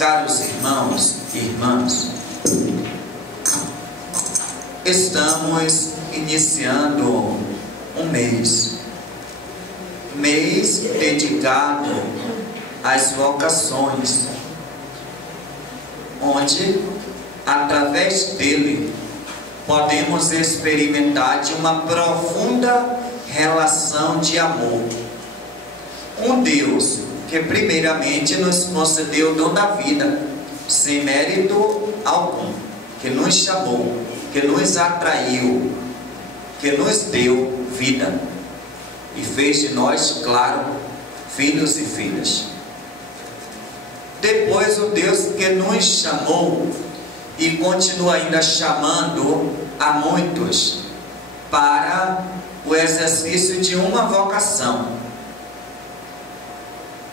Caros irmãos e irmãs, estamos iniciando um mês dedicado às vocações, onde, através dele, podemos experimentar de uma profunda relação de amor. Um Deus que primeiramente nos concedeu o dom da vida, sem mérito algum, que nos chamou, que nos atraiu, que nos deu vida e fez de nós, claro, filhos e filhas. Depois o Deus que nos chamou e continua ainda chamando a muitos para o exercício de uma vocação.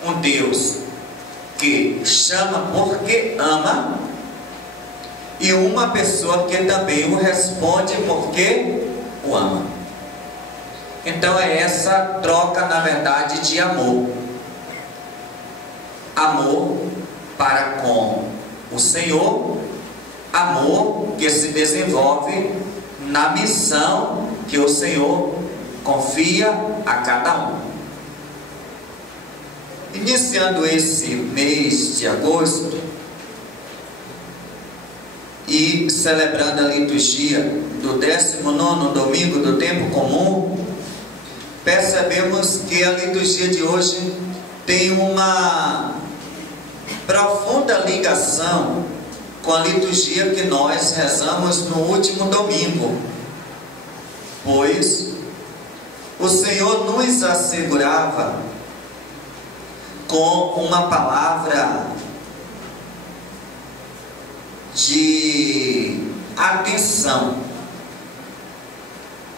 Um Deus que chama porque ama, e uma pessoa que também o responde porque o ama. Então é essa troca, na verdade, de amor. Amor para com o Senhor, amor que se desenvolve na missão que o Senhor confia a cada um. Iniciando esse mês de agosto e celebrando a liturgia do 19º domingo do tempo comum, percebemos que a liturgia de hoje tem uma profunda ligação com a liturgia que nós rezamos no último domingo, pois o Senhor nos assegurava com uma palavra de atenção,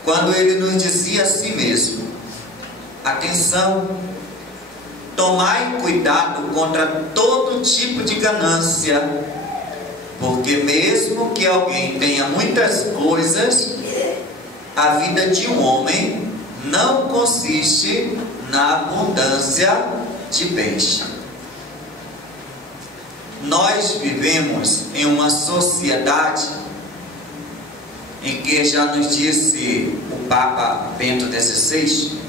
quando Ele nos dizia assim mesmo: atenção, tomai cuidado contra todo tipo de ganância, porque mesmo que alguém tenha muitas coisas, a vida de um homem não consiste na abundância de bens. Nós vivemos em uma sociedade em que já nos disse o Papa Bento XVI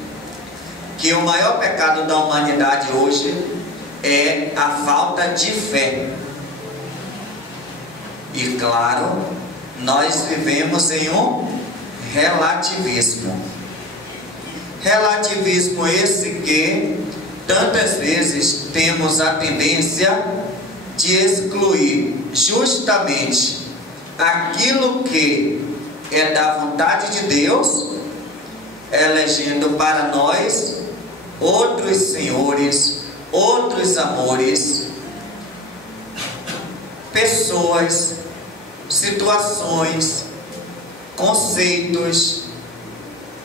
que o maior pecado da humanidade hoje é a falta de fé. E claro, nós vivemos em um relativismo. Relativismo esse que tantas vezes temos a tendência de excluir justamente aquilo que é da vontade de Deus, elegendo para nós outros senhores, outros amores, pessoas, situações, conceitos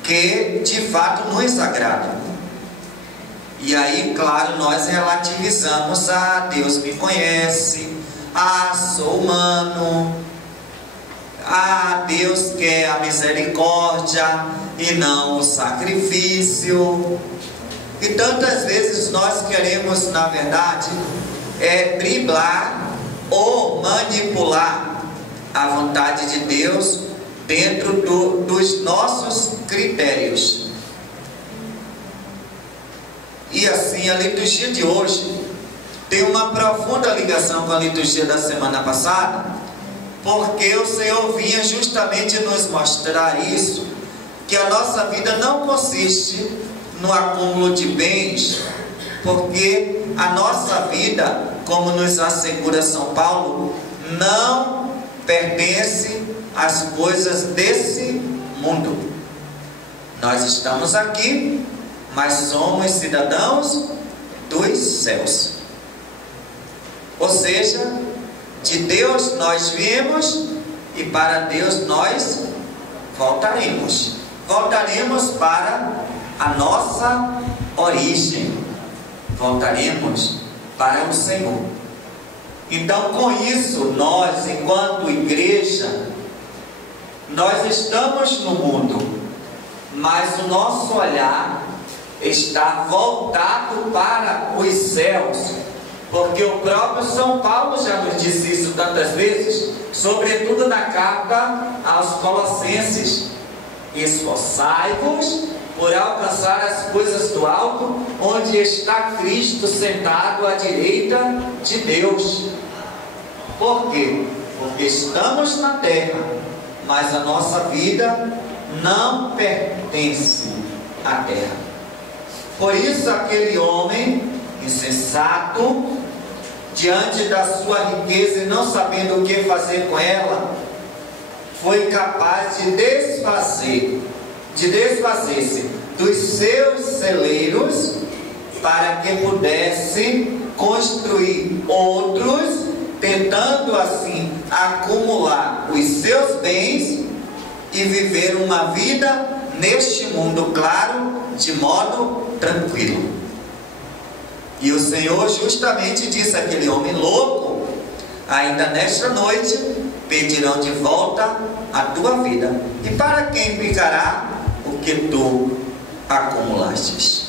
que de fato nos agradam. E aí, claro, nós relativizamos: Deus me conhece, sou humano, Deus quer a misericórdia e não o sacrifício. E tantas vezes nós queremos, na verdade, driblar ou manipular a vontade de Deus dentro dos nossos critérios. E assim, a liturgia de hoje tem uma profunda ligação com a liturgia da semana passada, porque o Senhor vinha justamente nos mostrar isso, que a nossa vida não consiste no acúmulo de bens, porque a nossa vida, como nos assegura São Paulo, não pertence às coisas desse mundo. Nós estamos aqui, mas somos cidadãos dos céus. Ou seja, de Deus nós viemos e para Deus nós voltaremos. Voltaremos para a nossa origem. Voltaremos para o Senhor. Então, com isso, nós, enquanto igreja, nós estamos no mundo, mas o nosso olhar está voltado para os céus, Porque o próprio São Paulo já nos disse isso tantas vezes, sobretudo na carta aos Colossenses: esforçai-vos por alcançar as coisas do alto, onde está Cristo sentado à direita de Deus. Por quê? Porque estamos na terra, mas a nossa vida não pertence à terra. Por isso aquele homem insensato, diante da sua riqueza e não sabendo o que fazer com ela, foi capaz de desfazer-se dos seus celeiros, para que pudesse construir outros, tentando assim acumular os seus bens e viver uma vida neste mundo, claro, de modo tranquilo. E o Senhor justamente disse àquele homem louco: ainda nesta noite pedirão de volta a tua vida, e para quem ficará o que tu acumulastes?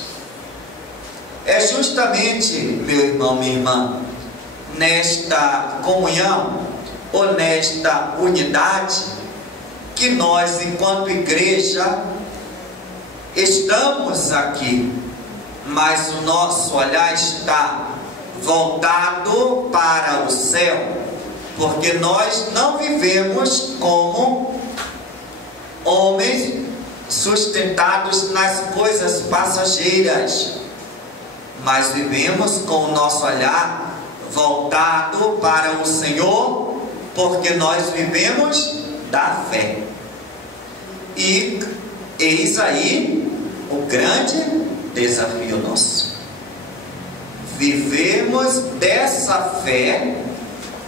É justamente, meu irmão, minha irmã, nesta comunhão, ou nesta unidade, que nós, enquanto igreja, estamos aqui, mas o nosso olhar está voltado para o céu, porque nós não vivemos como homens sustentados nas coisas passageiras, mas vivemos com o nosso olhar voltado para o Senhor, porque nós vivemos da fé. E eis aí o grande desafio nosso: vivemos dessa fé,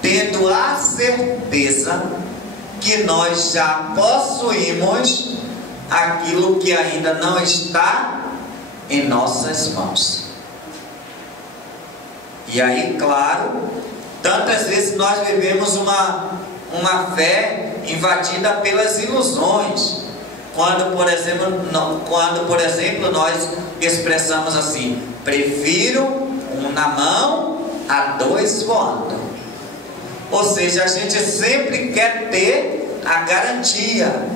tendo a certeza que nós já possuímos aquilo que ainda não está em nossas mãos. E aí, claro, tantas vezes nós vivemos uma fé invadida pelas ilusões. Quando, por exemplo, nós expressamos assim: prefiro um na mão a dois voando. Ou seja, a gente sempre quer ter a garantia,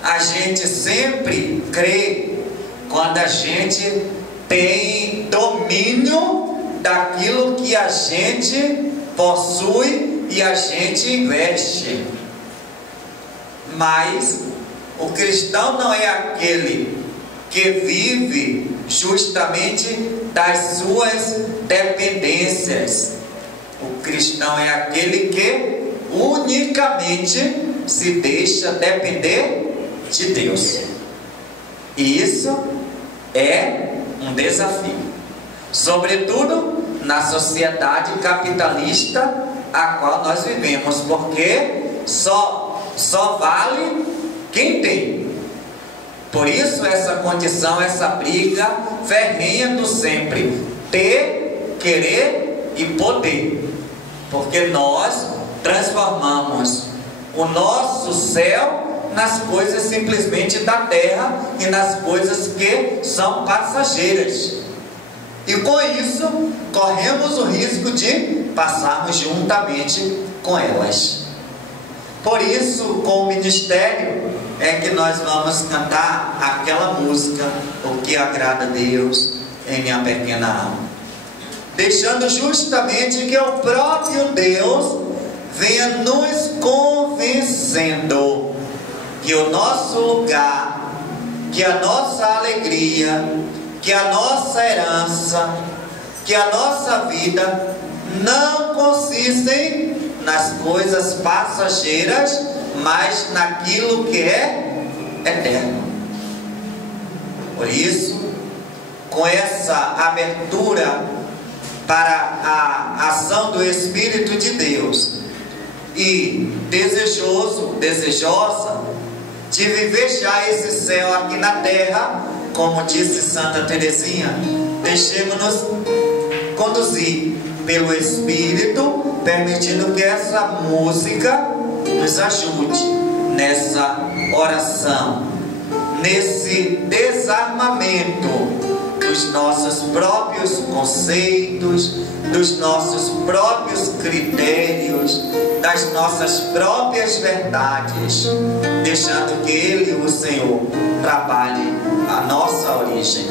a gente sempre crê quando a gente tem domínio daquilo que a gente possui e a gente investe. Mas o cristão não é aquele que vive justamente das suas dependências. O cristão é aquele que unicamente se deixa depender de Deus. E isso é um desafio, sobretudo na sociedade capitalista a qual nós vivemos, porque só vale quem tem. Por isso essa condição, essa briga ferrenha do sempre: ter, querer e poder. Porque nós transformamos o nosso céu nas coisas simplesmente da terra e nas coisas que são passageiras. E com isso corremos o risco de passarmos juntamente com elas. Por isso, com o ministério, é que nós vamos cantar aquela música: o que agrada a Deus em minha pequena alma, deixando justamente que o próprio Deus venha nos convencendo que o nosso lugar, que a nossa alegria, que a nossa herança, que a nossa vida não consistem nas coisas passageiras, mas naquilo que é eterno. Por isso, com essa abertura para a ação do Espírito de Deus e desejosa de viver já esse céu aqui na terra, como disse Santa Teresinha, deixemos-nos conduzir pelo Espírito, permitindo que essa música nos ajude nessa oração, nesse desarmamento do dos nossos próprios conceitos, dos nossos próprios critérios, das nossas próprias verdades, deixando que Ele, o Senhor, trabalhe a nossa origem.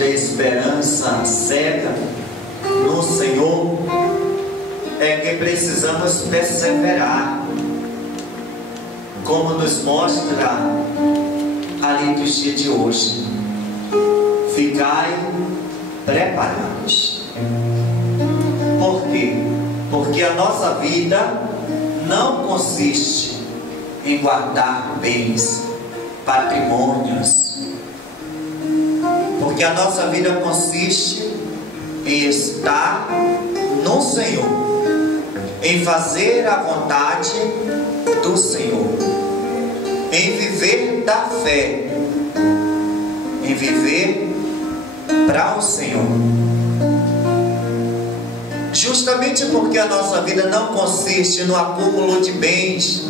Esperança cega no Senhor, é que precisamos perseverar, como nos mostra a liturgia de hoje. Ficai preparados. Por quê? Porque a nossa vida não consiste em guardar bens, patrimônios, porque a nossa vida consiste em estar no Senhor, em fazer a vontade do Senhor, em viver da fé, em viver para o Senhor. Justamente porque a nossa vida não consiste no acúmulo de bens,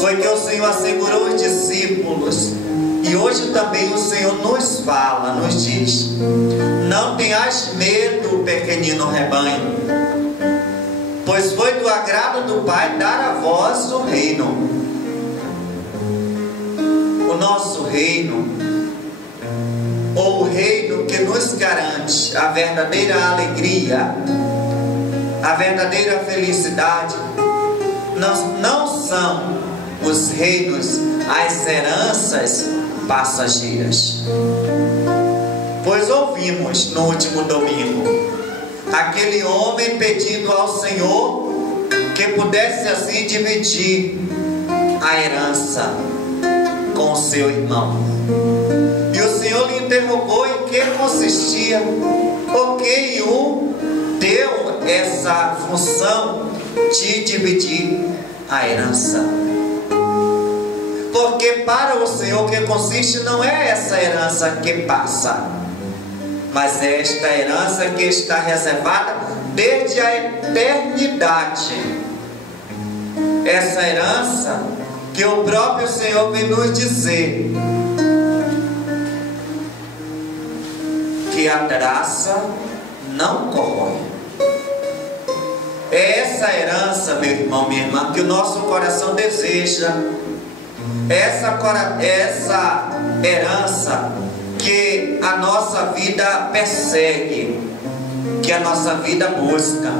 foi que o Senhor assegurou os discípulos. E hoje também o Senhor nos fala, nos diz: não tenhais medo, pequenino rebanho, pois foi do agrado do Pai dar a vós o reino. O nosso reino, ou o reino que nos garante a verdadeira alegria, a verdadeira felicidade, não são os reinos, as heranças passageiras. Pois ouvimos no último domingo aquele homem pedindo ao Senhor que pudesse assim dividir a herança com o seu irmão. E o Senhor lhe interrogou em que consistia, o que o deu essa função de dividir a herança. Porque para o Senhor o que consiste não é essa herança que passa, mas é esta herança que está reservada desde a eternidade. Essa herança que o próprio Senhor vem nos dizer que a traça não corrói. É essa herança, meu irmão, minha irmã, que o nosso coração deseja. Essa herança que a nossa vida persegue, que a nossa vida busca,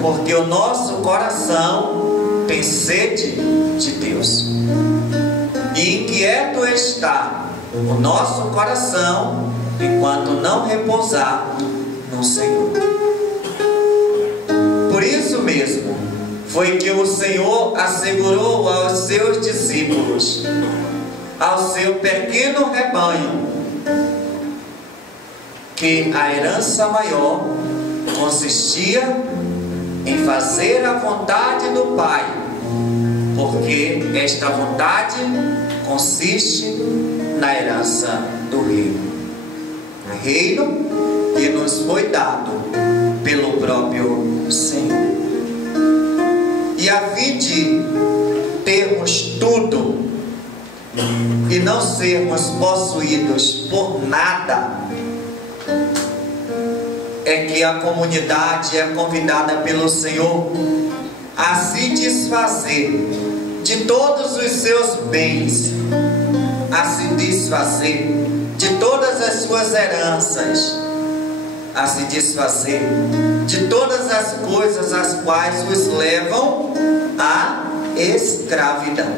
porque o nosso coração tem sede de Deus. E inquieto está o nosso coração enquanto enquanto não repousar no Senhor. Por isso mesmo, foi que o Senhor assegurou aos seus discípulos, ao seu pequeno rebanho, que a herança maior consistia em fazer a vontade do Pai, porque esta vontade consiste na herança do reino que nos foi dado pelo próprio Senhor. E a fim de termos tudo e não sermos possuídos por nada, é que a comunidade é convidada pelo Senhor a se desfazer de todos os seus bens, a se desfazer de todas as suas heranças, a se desfazer de todas as coisas as quais os levam à escravidão.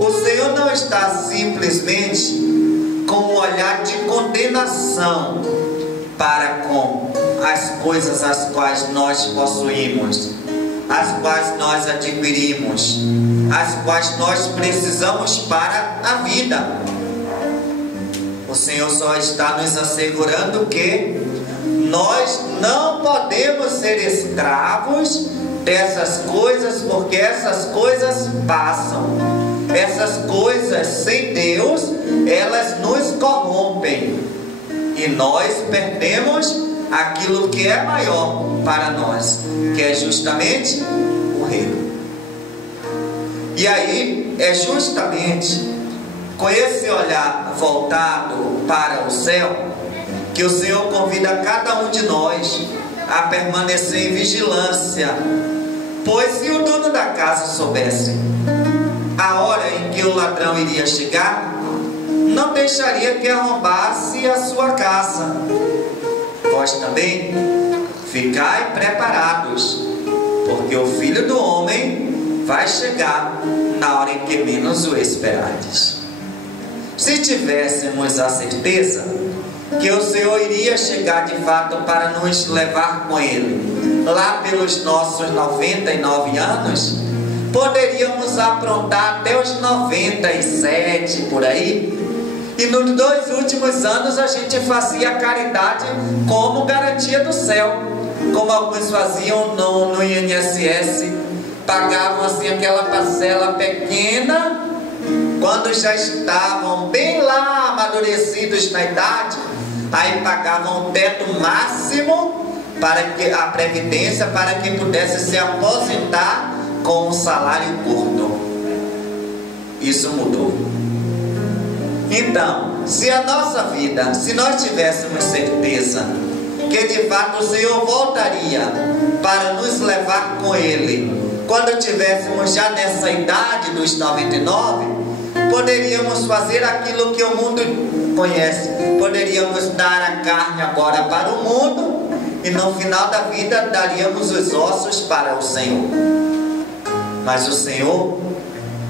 O Senhor não está simplesmente com um olhar de condenação para com as coisas as quais nós possuímos, as quais nós adquirimos, as quais nós precisamos para a vida. O Senhor só está nos assegurando que nós não podemos ser escravos dessas coisas, porque essas coisas passam. Essas coisas sem Deus, elas nos corrompem, e nós perdemos aquilo que é maior para nós, que é justamente o reino. E aí é justamente com esse olhar voltado para o céu que o Senhor convida cada um de nós a permanecer em vigilância, pois se o dono da casa soubesse a hora em que o ladrão iria chegar, não deixaria que arrombasse a sua casa. Vós também ficai preparados, porque o Filho do Homem vai chegar na hora em que menos o esperardes. Se tivéssemos a certeza que o Senhor iria chegar de fato para nos levar com Ele, lá pelos nossos 99 anos, poderíamos aprontar até os 97 por aí, e nos 2 últimos anos a gente fazia caridade como garantia do céu, como alguns faziam no INSS, pagavam assim aquela parcela pequena, quando já estavam bem lá amadurecidos na idade, aí pagavam o teto máximo para que a previdência, para que pudesse se aposentar com um salário curto. Isso mudou. Então, se a nossa vida, se nós tivéssemos certeza que de fato o Senhor voltaria para nos levar com Ele, quando tivéssemos já nessa idade dos 99, poderíamos fazer aquilo que o mundo conhece, poderíamos dar a carne agora para o mundo, e no final da vida daríamos os ossos para o Senhor. Mas o Senhor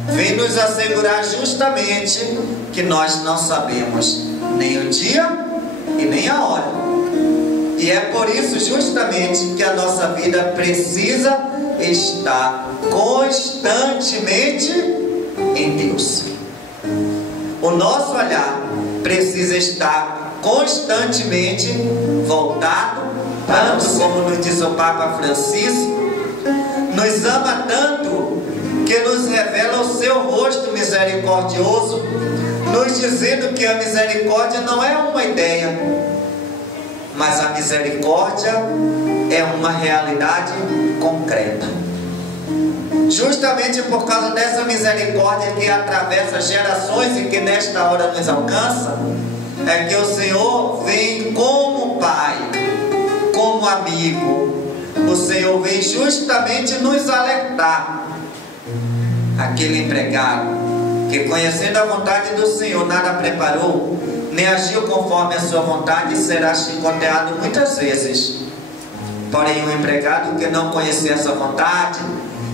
vem nos assegurar justamente que nós não sabemos nem o dia e nem a hora. E é por isso justamente que a nossa vida precisa estar constantemente em Deus. O nosso olhar precisa estar constantemente voltado para o Senhor. Como nos diz o Papa Francisco, nos ama tanto que nos revela o seu rosto misericordioso, nos dizendo que a misericórdia não é uma ideia, mas a misericórdia é uma realidade concreta. Justamente por causa dessa misericórdia que atravessa gerações e que nesta hora nos alcança, é que o Senhor vem como Pai, como amigo. O Senhor vem justamente nos alertar. Aquele empregado que, conhecendo a vontade do Senhor, nada preparou, nem agiu conforme a sua vontade, será chicoteado muitas vezes. Porém, o empregado que não conhecia essa vontade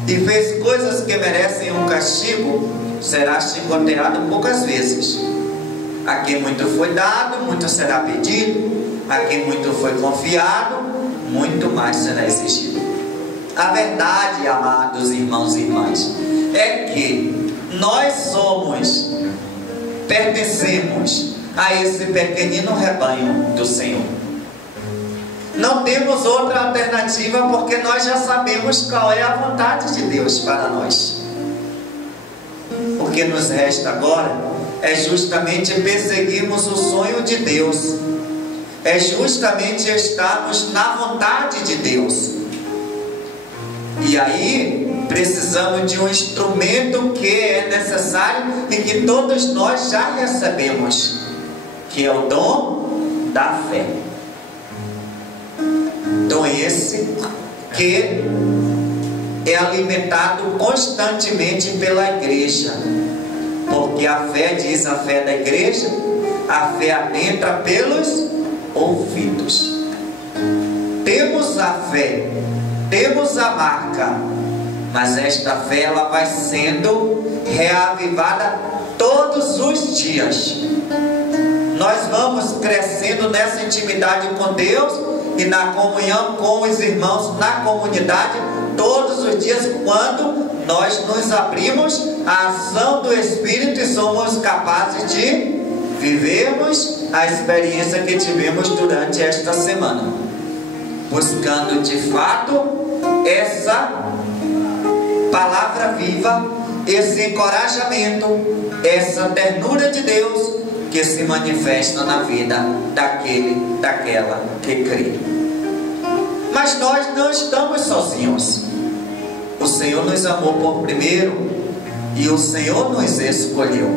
e fez coisas que merecem um castigo, será chicoteado poucas vezes. A quem muito foi dado, muito será pedido. A quem muito foi confiado, muito mais será exigido. A verdade, amados irmãos e irmãs, é que nós pertencemos a esse pequenino rebanho do Senhor. Não temos outra alternativa, porque nós já sabemos qual é a vontade de Deus para nós. O que nos resta agora é justamente perseguirmos o sonho de Deus, é justamente estarmos na vontade de Deus. E aí precisamos de um instrumento que é necessário e que todos nós já recebemos, que é o dom da fé. Dom esse que é alimentado constantemente pela igreja, porque a fé, diz a fé da igreja, a fé adentra pelos ouvidos. Temos a fé, temos a marca, mas esta fé ela vai sendo reavivada todos os dias. Nós vamos crescendo nessa intimidade com Deus e na comunhão com os irmãos na comunidade todos os dias, quando nós nos abrimos à ação do Espírito e somos capazes de vivermos a experiência que tivemos durante esta semana, buscando de fato essa palavra viva, esse encorajamento, essa ternura de Deus que se manifesta na vida daquela que crê. Mas nós não estamos sozinhos. O Senhor nos amou por primeiro e o Senhor nos escolheu.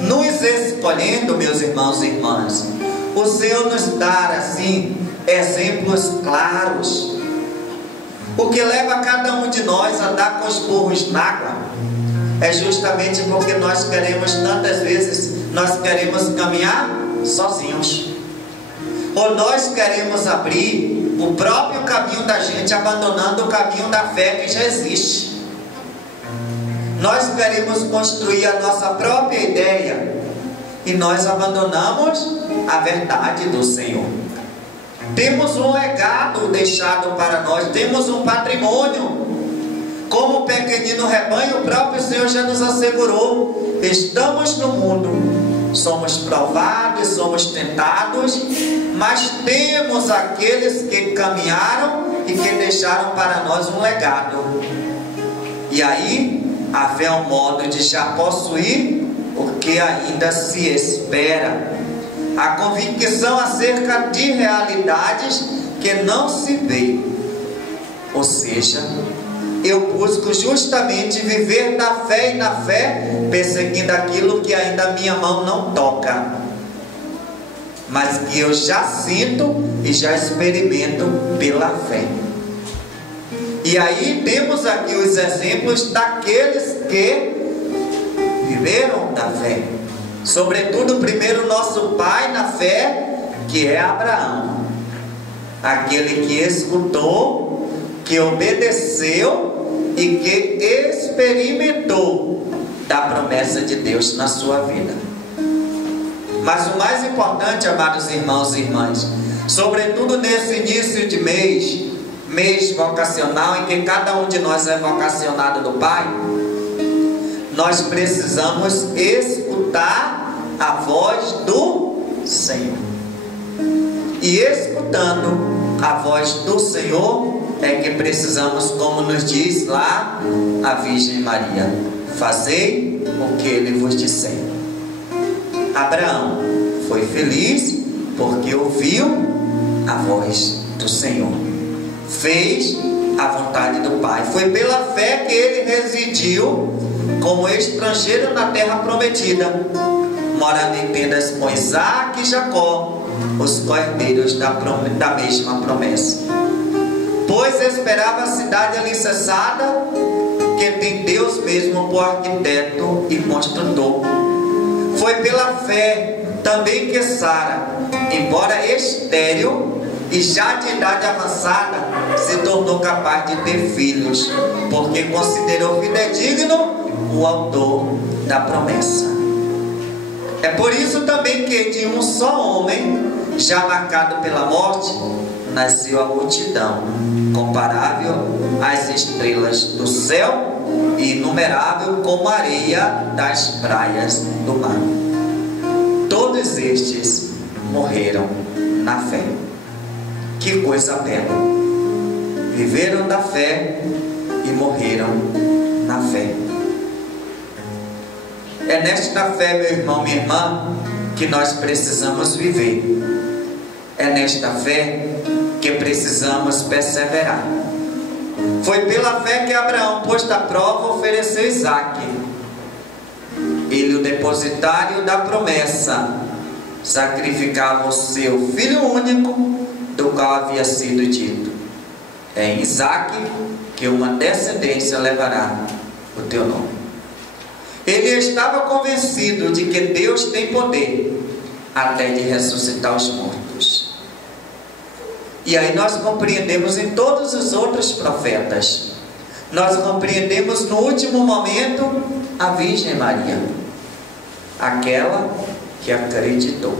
Nos escolhendo, meus irmãos e irmãs, o Senhor nos dá assim exemplos claros. O que leva cada um de nós a dar com os burros na água é justamente porque nós queremos, tantas vezes, nós queremos caminhar sozinhos, ou nós queremos abrir o próprio caminho da gente, abandonando o caminho da fé que já existe. Nós queremos construir a nossa própria ideia e nós abandonamos a verdade do Senhor. Temos um legado deixado para nós, temos um patrimônio. Como pequenino rebanho, o próprio Senhor já nos assegurou: estamos no mundo, somos provados, somos tentados, mas temos aqueles que caminharam e que deixaram para nós um legado. E aí, a fé é um modo de já possuir o que ainda se espera. A convicção acerca de realidades que não se vê. Ou seja, eu busco justamente viver da fé e na fé, perseguindo aquilo que ainda a minha mão não toca, mas que eu já sinto e já experimento pela fé. E aí temos aqui os exemplos daqueles que viveram da fé. Sobretudo, primeiro, nosso pai na fé, que é Abraão. Aquele que escutou, que obedeceu e que experimentou da promessa de Deus na sua vida. Mas o mais importante, amados irmãos e irmãs, sobretudo nesse início de mês vocacional, em que cada um de nós é vocacionado do Pai, nós precisamos escutar a voz do Senhor. E escutando a voz do Senhor é que precisamos, como nos diz lá a Virgem Maria: fazei o que Ele vos disser. Abraão foi feliz porque ouviu a voz do Senhor, fez a vontade do Pai. Foi pela fé que ele residiu como estrangeiro na terra prometida, morando em tendas com Isaac e Jacó, os cordeiros da mesma promessa. Pois esperava a cidade alicerçada, que tem Deus mesmo por arquiteto e construtor. Foi pela fé também que Sara, embora estéril e já de idade avançada, se tornou capaz de ter filhos, porque considerou fidedigno o autor da promessa. É por isso também que de um só homem, já marcado pela morte, nasceu a multidão, comparável às estrelas do céu e inumerável como a areia das praias do mar. Todos estes morreram na fé. Que coisa bela! Viveram da fé e morreram na fé. É nesta fé, meu irmão, minha irmã, que nós precisamos viver. É nesta fé que precisamos perseverar. Foi pela fé que Abraão, posto à prova, ofereceu Isaque. Ele, o depositário da promessa, sacrificava o seu filho único, do qual havia sido dito: é em Isaque que uma descendência levará o teu nome. Ele estava convencido de que Deus tem poder até de ressuscitar os mortos. E aí nós compreendemos em todos os outros profetas. Nós compreendemos no último momento a Virgem Maria, aquela que acreditou.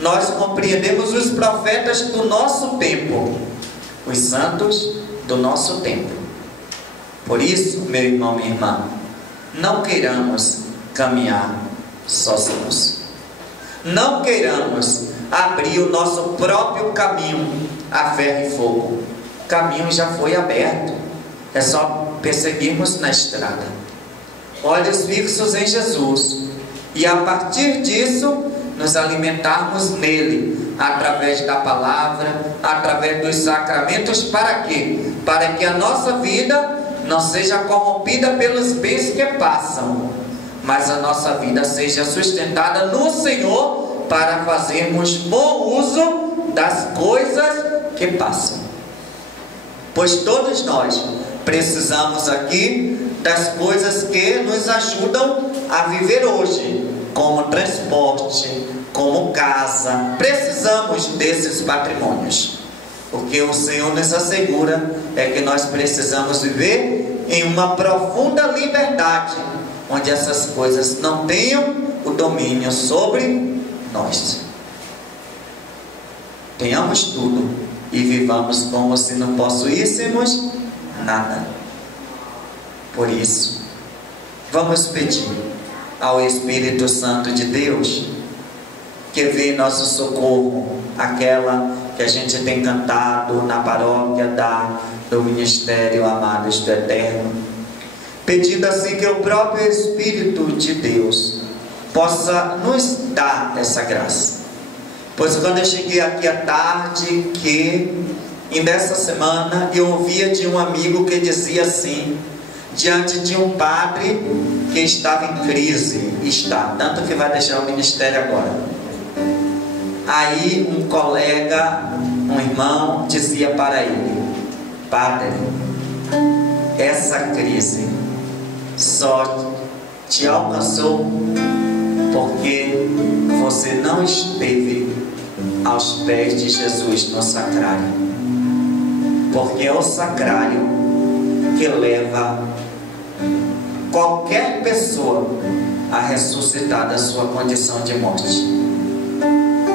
Nós compreendemos os profetas do nosso tempo, os santos do nosso tempo. Por isso, meu irmão, minha irmã, não queiramos caminhar sozinhos. Não queiramos abrir o nosso próprio caminho a ferro e fogo. O caminho já foi aberto. É só perseguirmos na estrada. Olhos fixos em Jesus. E a partir disso, nos alimentarmos nele, através da palavra, através dos sacramentos. Para quê? Para que a nossa vida não seja corrompida pelos bens que passam, mas a nossa vida seja sustentada no Senhor, para fazermos bom uso das coisas que passam. Pois todos nós precisamos aqui das coisas que nos ajudam a viver hoje, como transporte, como casa. Precisamos desses patrimônios. O que o Senhor nos assegura é que nós precisamos viver em uma profunda liberdade, onde essas coisas não tenham o domínio sobre nós. Tenhamos tudo e vivamos como se não possuíssemos nada. Por isso, vamos pedir ao Espírito Santo de Deus que vê nosso socorro, aquela que a gente tem cantado na paróquia do Ministério Amados do Eterno, pedindo assim que o próprio Espírito de Deus possa nos dar essa graça. Pois quando eu cheguei aqui à tarde, e nessa semana eu ouvia de um amigo que dizia assim, diante de um padre que estava em crise, tanto que vai deixar o ministério agora. Aí um colega, um irmão, dizia para ele: padre, essa crise só te alcançou porque você não esteve aos pés de Jesus no sacrário. Porque é o sacrário que leva qualquer pessoa a ressuscitar da sua condição de morte.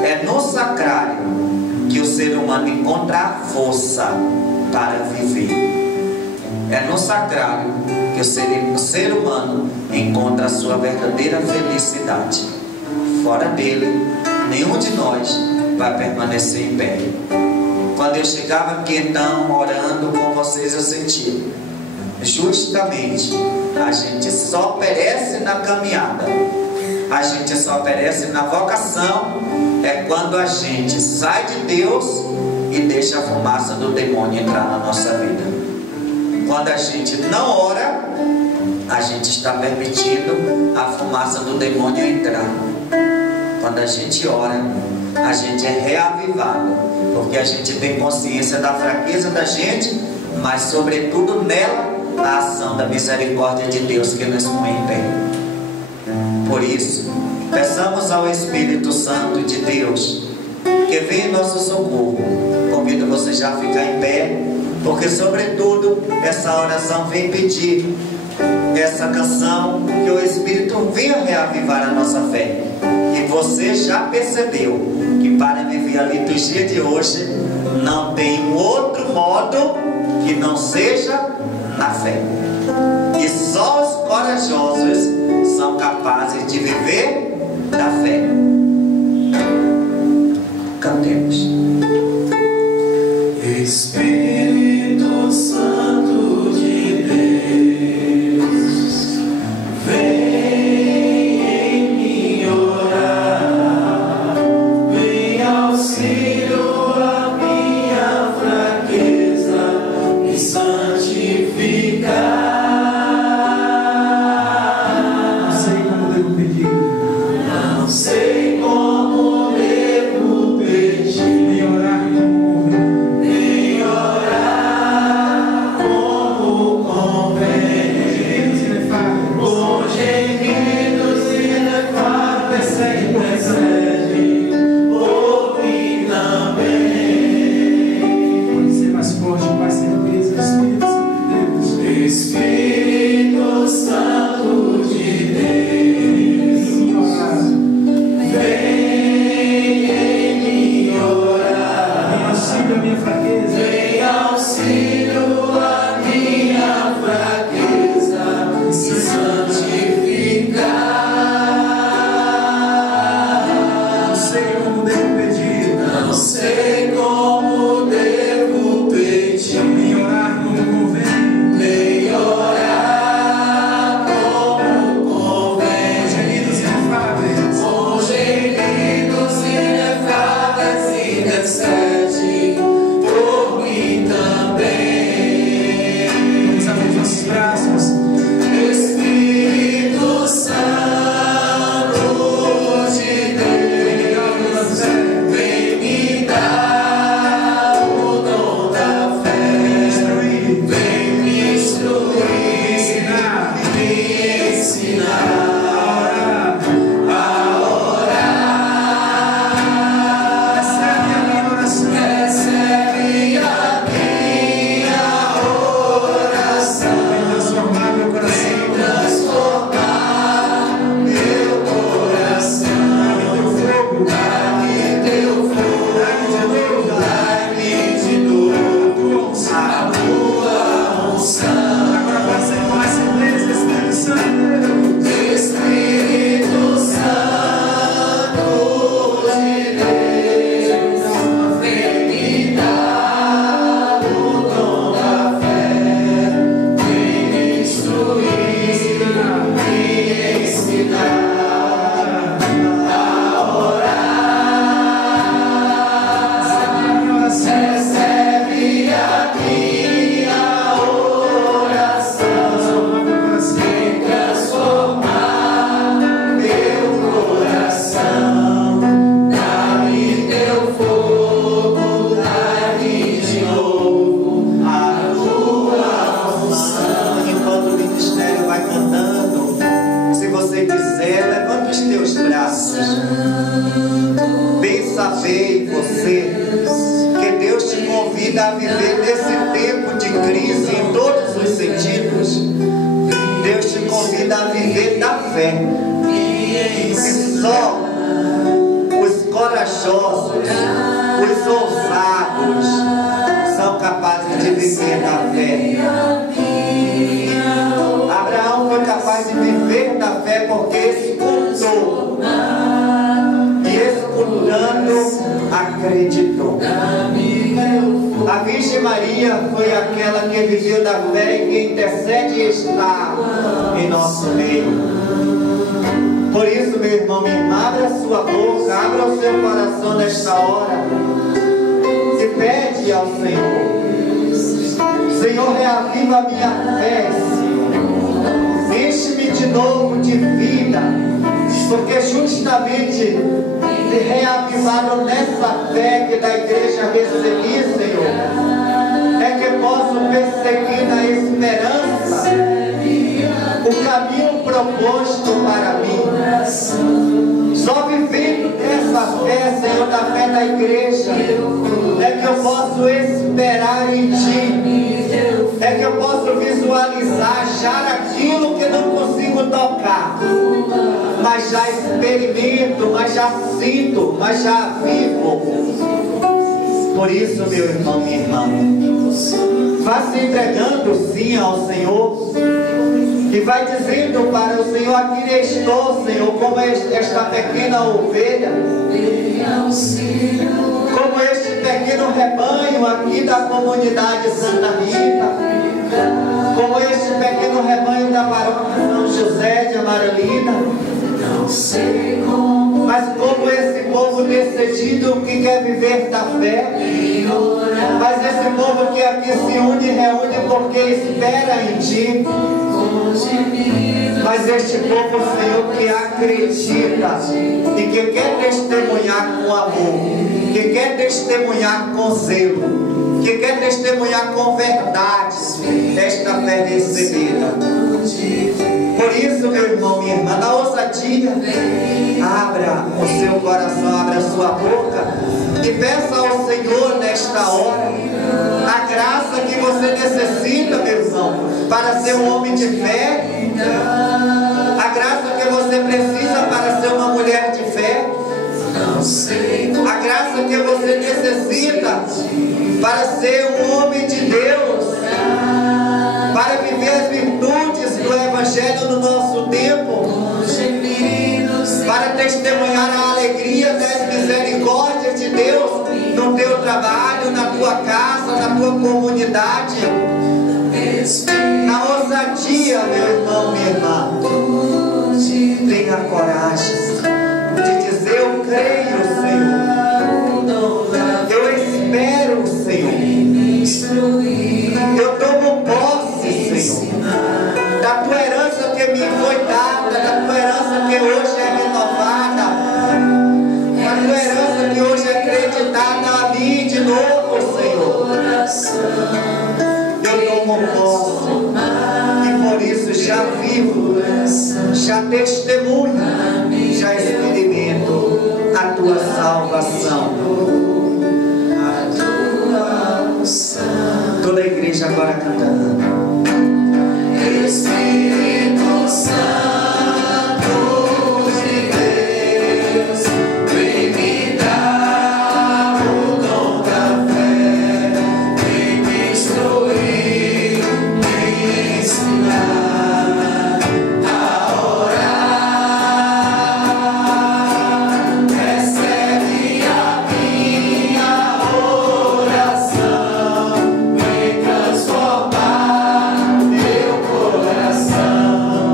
É no sacrário que o ser humano encontra a força para viver. É no sacrário que o ser humano encontra a sua verdadeira felicidade. Fora dele, nenhum de nós vai permanecer em pé. Quando eu chegava aqui então, orando com vocês, eu sentia justamente a gente só perece na caminhada, a gente só perece na vocação é quando a gente sai de Deus e deixa a fumaça do demônio entrar na nossa vida. Quando a gente não ora, a gente está permitindo a fumaça do demônio entrar. Quando a gente ora, a gente é reavivado, porque a gente tem consciência da fraqueza da gente, mas sobretudo nela a ação da misericórdia de Deus que nos põe em pé. Por isso, peçamos ao Espírito Santo de Deus que venha em nosso socorro. Convido você já a ficar em pé, porque sobretudo essa oração vem pedir essa canção, que o Espírito venha reavivar a nossa fé. E você já percebeu que para viver a liturgia de hoje não tem um outro modo que não seja na fé. E só os corajosos são capazes de viver da fé. Cantemos. Espírito Santo de Deus, vem em mim orar, vem auxílio a minha fraqueza, me santificar. Não sei como devo pedir, não sei como devo pedir, nem orar como com gemidos inefáveis, intercede por mim também. Pode ser mais forte, mais certeza. Espírito Santo de Deus, vem em mim orar, vem auxílio a minha fraqueza, vem auxílio a minha fraqueza, se santificar. Não sei como devo pedir, não sei como devo pedir, nem orar como convém, nem orar como convém, com gemidos inefáveis, intercede por mim também. Vamos abrir nossos braços. Espírito Santo de Deus, vem me dar o dom da fé, vem me instruir, me ensinar a orar. Recebe a minha oração, recebe a minha oração, vem transformar meu coração, vem transformar meu coração. Dá-me teu fogo, dá-me de novo a tua unção. Agora pode ser com mais certeza, Espírito Santo. Espírito Santo de Deus, vem me dar o dom da fé, vem me instruir, me ensinar a orar. Recebe a minha oração, vem transformar meu coração. Dá-me teu fogo, dá-me de novo a tua unção. Enquanto o ministério vai cantando, se você quiser, levanta os teus braços. Bem saber você que Deus te convida a viver nesse tempo de crise em todos os sentidos. Deus te convida a viver da fé. E só os corajosos, os ousados são capazes de viver da fé. Abraão foi capaz de viver da fé porque escutou. E escutando, acreditou. A Virgem Maria foi aquela que viveu da fé e que intercede e está em nosso meio. Por isso, meu irmão, minha irmã, abra a sua boca, abra o seu coração nesta hora e pede ao Senhor: Senhor, reaviva a minha fé, Senhor. Enche-me de novo de vida, porque justamente reavivado nessa fé que da igreja recebi, Senhor, é que posso perseguir na esperança o caminho proposto para mim. Só vivendo dessa fé, Senhor, da fé da igreja, é que eu posso esperar em Ti, é que eu posso visualizar, achar aquilo não consigo tocar, mas já experimento, mas já sinto, mas já vivo. Por isso, meu irmão, minha irmã, vá se entregando sim ao Senhor e vai dizendo para o Senhor: aqui estou, Senhor, como esta pequena ovelha, como este pequeno rebanho aqui da comunidade Santa Rita, como este pequeno rebanho da paróquia São José de Amaralina, mas como esse povo decidido que quer viver da fé, mas esse povo que aqui se une e reúne porque espera em Ti, mas este povo, Senhor, que acredita e que quer testemunhar com amor, que quer testemunhar com zelo, que quer testemunhar com verdade esta fé recebida. Por isso, meu irmão, minha irmã, na ousadia, abra o seu coração, abra a sua boca e peça ao Senhor nesta hora a graça que você necessita, meu irmão, para ser um homem de fé, a graça que você precisa para ser uma mulher de fé, a graça que você necessita para ser um homem de Deus, para viver as virtudes do Evangelho no nosso tempo, para testemunhar a alegria das misericórdias de Deus no teu trabalho, na tua casa, na tua comunidade. Na ousadia, meu irmão, minha irmã, tenha coragem de dizer: eu creio, Senhor, eu espero, Senhor, eu tomo posse, Senhor, da tua herança que me foi dada, da tua herança que hoje é renovada, da tua herança que hoje é acreditada a mim de novo, Senhor. Eu tomo posse e por isso já vivo, já testemunho, já experimento a tua salvação. Toda a igreja agora cantando. Espírito Santo de Deus, vem me dar o dom da fé, vem me instruir, me ensinar a orar. Recebe a minha oração, vem transformar meu coração.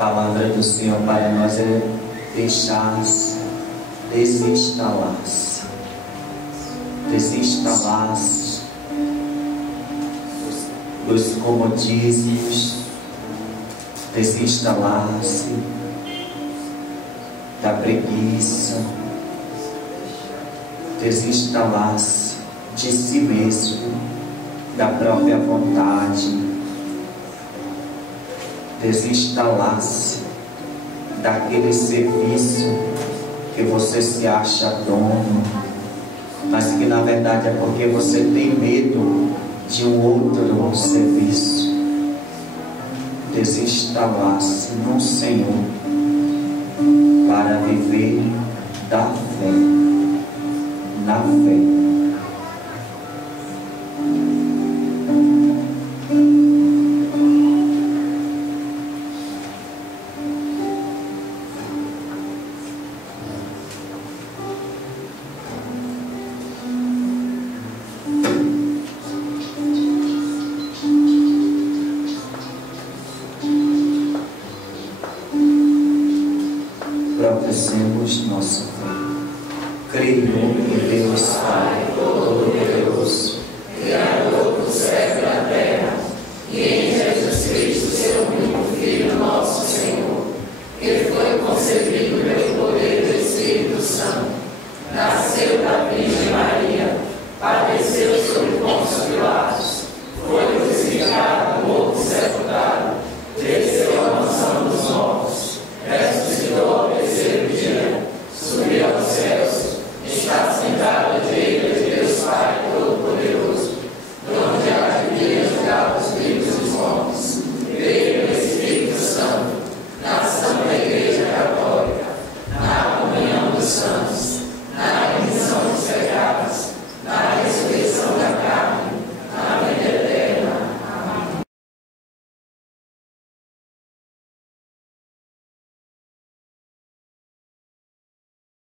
palavra do Senhor para nós é deixar-se, desinstalar-se, desinstalar-se dos comodismos, desinstalar-se da preguiça, desinstalar-se de si mesmo, da própria vontade, desinstalar-se daquele serviço que você se acha dono, mas que na verdade é porque você tem medo de um outro serviço. Desinstalar-se no Senhor para viver da fé, na fé. Professemos nossa fé. Creio em Deus Pai Todo-Poderoso,